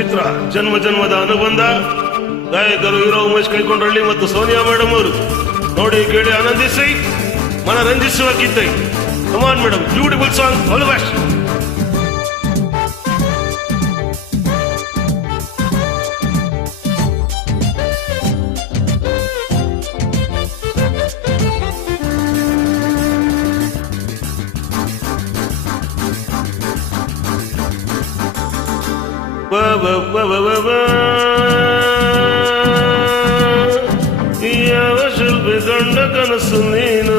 ಚಿತ್ರ ಜನ್ಮ ಜನ್ಮದ ಅನುಬಂಧ ಗಾಯಕರು ಹೀರೋ ಉಮೇಶ್ ಕೈಕೊಂಡ್ರಳ್ಳಿ ಮತ್ತು ಸೋನಿಯಾ ಮೇಡಮ್ ಅವರು ನೋಡಿ ಕೇಳಿ ಆನಂದಿಸಿ ಮನರಂಜಿಸುವ ಗೀತೆ. Come on madam, beautiful song, all the best. ಯಾವ ಶಿಲ್ಪಿ ಗಂಡ ಕನಸು ನೀನು,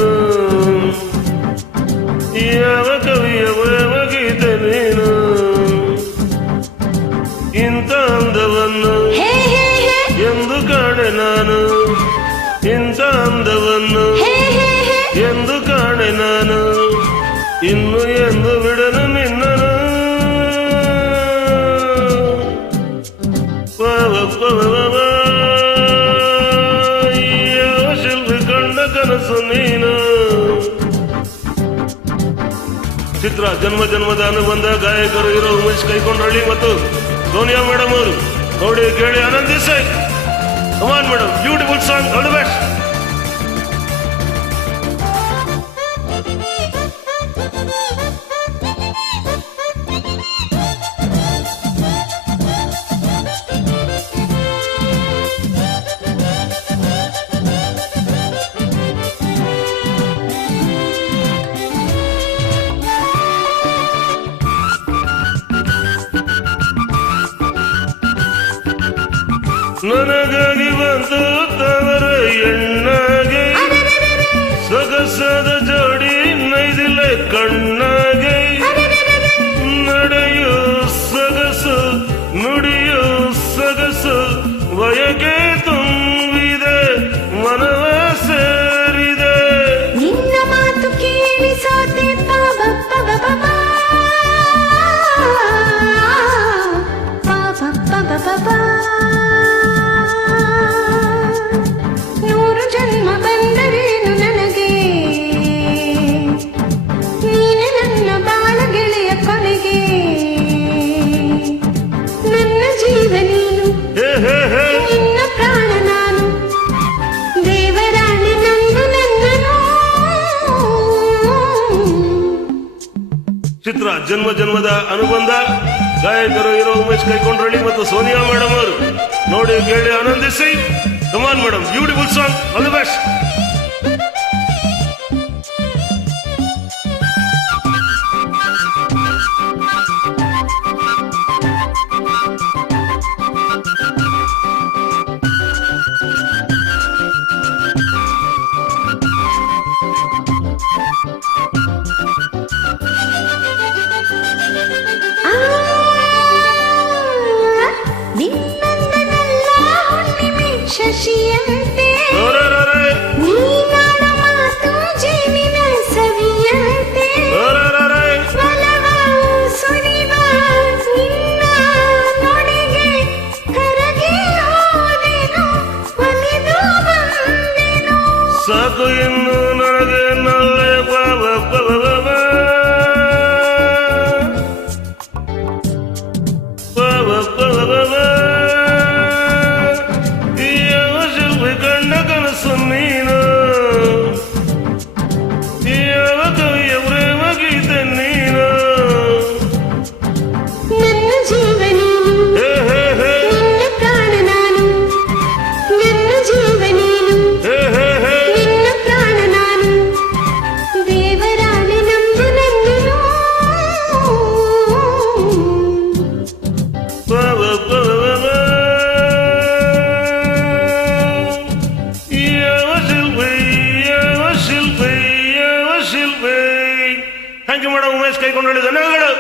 ಯಾವ ಕವಿಯ ಪ್ರೇಮ ಗೀತೆ ನೀನು, ಇಂಥ ಅಂದವನ್ನು ಎಂದು ಕಾಣೆ ನಾನು, ಇಂಥ ಅಂದವನ್ನು ಎಂದು ಕಾಣೆ ನಾನು, ಇನ್ನು ಎಂದು ಬಿಡನು ನಿನ್ನನು. ಶಿಲ್ಪಿ ಕಂಡ ಕನಸು ನೀನು. ಚಿತ್ರ ಜನ್ಮ ಜನ್ಮದ ಅನುಬಂಧ ಗಾಯಕರು ಹೀರೋ ಉಮೇಶ್ ಕೈಕೊಂಡ್ರಳ್ಳಿ ಮತ್ತು ಸೋನಿಯಾ ಮೇಡಮ್ ಅವರು ನೋಡಿ ಕೇಳಿ ಆನಂದಿಸಿ. Come on madam, beautiful song, all the best. ನನಗಾಗಿ ಬಂತು ತವರ ಎಣ್ಣಾಗೆ, ಸೊಗಸಾದ ಜೋಡಿ ನೈದಿಲ್ಲ ಕಣ್ಣಾಗೆ, ನಡೆಯೋ ಸೊಗಸು ನುಡಿಯೋ ಸೊಗಸು, ಬಯಕೆ ತುಂಬಿದೆ ಮನವ ಸೇರಿದೆ. ನಿನ್ನ ಮಾತು ಕೇಳಿ ಸೋತೆ ನೂರು ಜನ್ಮ ಬಂದರೇನು ನನಗೆ, ನೀನೆ ನನ್ನ ಬಾಳ ಗೆಳೆಯ ಕೊನೆಗೆ. ನನ್ನ ಜೀವ ನೀನು, ನಿನ್ನ ಪ್ರಾಣ ನಾನು, ದೇವರಾಣಿ ನಂದು ನನ್ನನು. ಚಿತ್ರ ಜನ್ಮ ಜನ್ಮದ ಅನುಬಂಧ ಗಾಯಕರು ಹೀರೋ ಉಮೇಶ್ ಕೈಕೊಂಡ್ರಳ್ಳಿ ಮತ್ತು ಸೋನಿಯಾ ಮೇಡಮ್ ಅವರು ನೋಡಿ ಕೇಳಿ ಆನಂದಿಸಿ. Come on madam, beautiful song, all the best. ಶಶಿಯಂತೆ ನೀನಾಡ ಮಾತು ಜೇನಿನ ಸವಿಯಂತೆ, ಒಲವ ಸುರಿವ ನಿನ್ನ ನೊಡೆಗೆ ಕರಗಿ ಹೋದೆನು, ಒಲಿದು ಬಂದೆನು. ಸಾಕು ಇನ್ನು ನನಗೆ ನಲ್ಲೆ ಗಂಡ ಕನಸು ನೀನು, ಯಾವ ಕವಿಯ ಪ್ರೇಮ ಗೀತೆ ನೀನು, ನನ್ನ ಜೀವ ನೀನು, ನಿನ್ನ ಪ್ರಾಣ ನಾನು, ನನ್ನ ಜೀವ ನೀನು, ನಿನ್ನ ಪ್ರಾಣ ನಾನು, ದೇವರಾಣಿ ನಂದು ನನ್ನನು. ಥ್ಯಾಂಕ್ ಯು ಮೇಡಮ್, ಉಮೇಶ್ ಕೈಕೊಂಡ್ರಳ್ಳಿ ಧನ್ಯವಾದಗಳು.